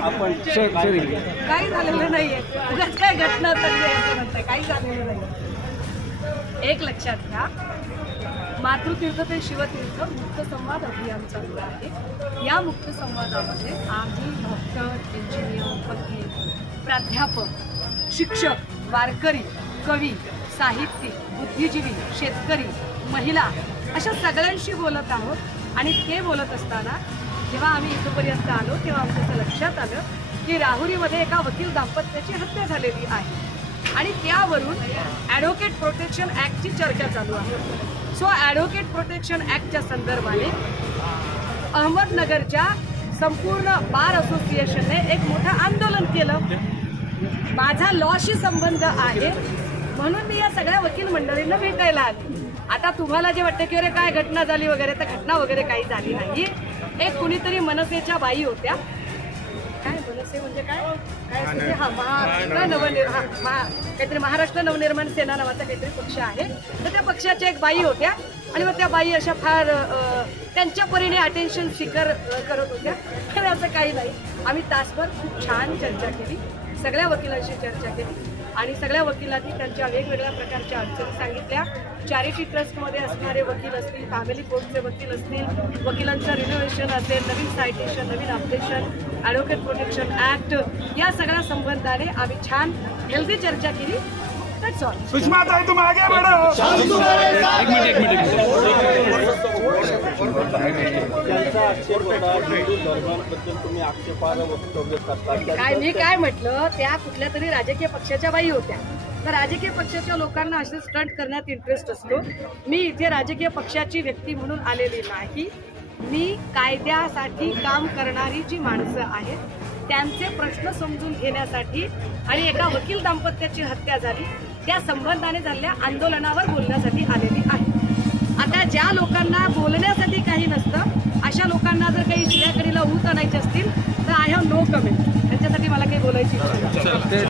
काही झालेलं नाहीये, उगाच काय घटना चालली आहे असं म्हणताय, काही झालेलं नाही. एक लक्षात घ्या, मातृतीर्थ ते शिवतीर्थ मुक्त संवाद अभियान चालू आहे. या मुक्त संवादामध्ये आम्ही डॉक्टर, इंजिनियर, वकील, प्राध्यापक, शिक्षक, वारकरी, कवी, साहित्यिक, बुद्धिजीवी, शेतकरी, महिला अशा सगळ्यांशी बोलत आहोत. आणि ते बोलत असताना जेव्हा आम्ही इथपर्यंत आलो तेव्हा आमचं असं लक्षात आलं की राहुरीमध्ये एका वकील दाम्पत्याची हत्या झालेली आहे आणि त्यावरून ॲडव्होकेट प्रोटेक्शन ॲक्टची चर्चा चालू आहे. सो ॲडव्होकेट प्रोटेक्शन ॲक्टच्या संदर्भाने अहमदनगरच्या संपूर्ण बार असोसिएशनने एक मोठं आंदोलन केलं. माझा लॉशी संबंध आहे म्हणून मी या सगळ्या वकील मंडळींना भेटायला आले. आता तुम्हाला जे वाटतं की अरे काय घटना झाली वगैरे, तर घटना वगैरे काही झाली नाही. एक कुणीतरी मनसेच्या बाई होत्या, काय मनसे म्हणजे काय काय असते, हा काहीतरी महाराष्ट्र नवनिर्माण सेना नावाचा काहीतरी पक्ष आहे, तर त्या पक्षाच्या एक बाई होत्या आणि मग त्या बाई अशा फार त्यांच्या परीने अटेन्शन सीकर करत होत्या. तर असं काही नाही. आम्ही तासभर खूप छान चर्चा केली, सगळ्या वकिलांशी चर्चा केली आणि सगळ्या वकिलांनी त्यांच्या वेगवेगळ्या प्रकारच्या अडचणी सांगितल्या. चॅरिटी ट्रस्टमध्ये असणारे वकील असतील, फॅमिली कोर्टचे वकील असतील, वकिलांचं रिनोव्हेशन असेल, नवीन सायटेशन, नवीन अपडेशन, ॲडव्होकेट प्रोटेक्शन ॲक्ट, या सगळ्या संबंधाने आम्ही छान हेल्दी चर्चा केली. That's all. सुषमाताई तुम आगे बढ़ो. काय मी काय म्हटलं, त्या कुठल्या तरी राजकीय पक्षाच्या बाई होत्या. तर राजकीय पक्षाच्या लोकांना असे स्टंट करण्यात इंटरेस्ट असतो. मी इथे राजकीय पक्षाची व्यक्ती म्हणून आलेली नाही. मी कायद्यासाठी काम करणारी जी माणसं आहेत त्यांचे प्रश्न समजून घेण्यासाठी आणि एका वकील दाम्पत्याची हत्या झाली त्या संबंधाने झालेल्या आंदोलनावर बोलण्यासाठी आलेली आहे. आता ज्या लोकांना बोलण्यासाठी काही नसतं अशा लोकांना जर काही शिव्याकडीला ऊत आणायचे असतील तर आय हॅव नो कमेंट. त्यांच्यासाठी मला काही बोलायची इच्छा नाही.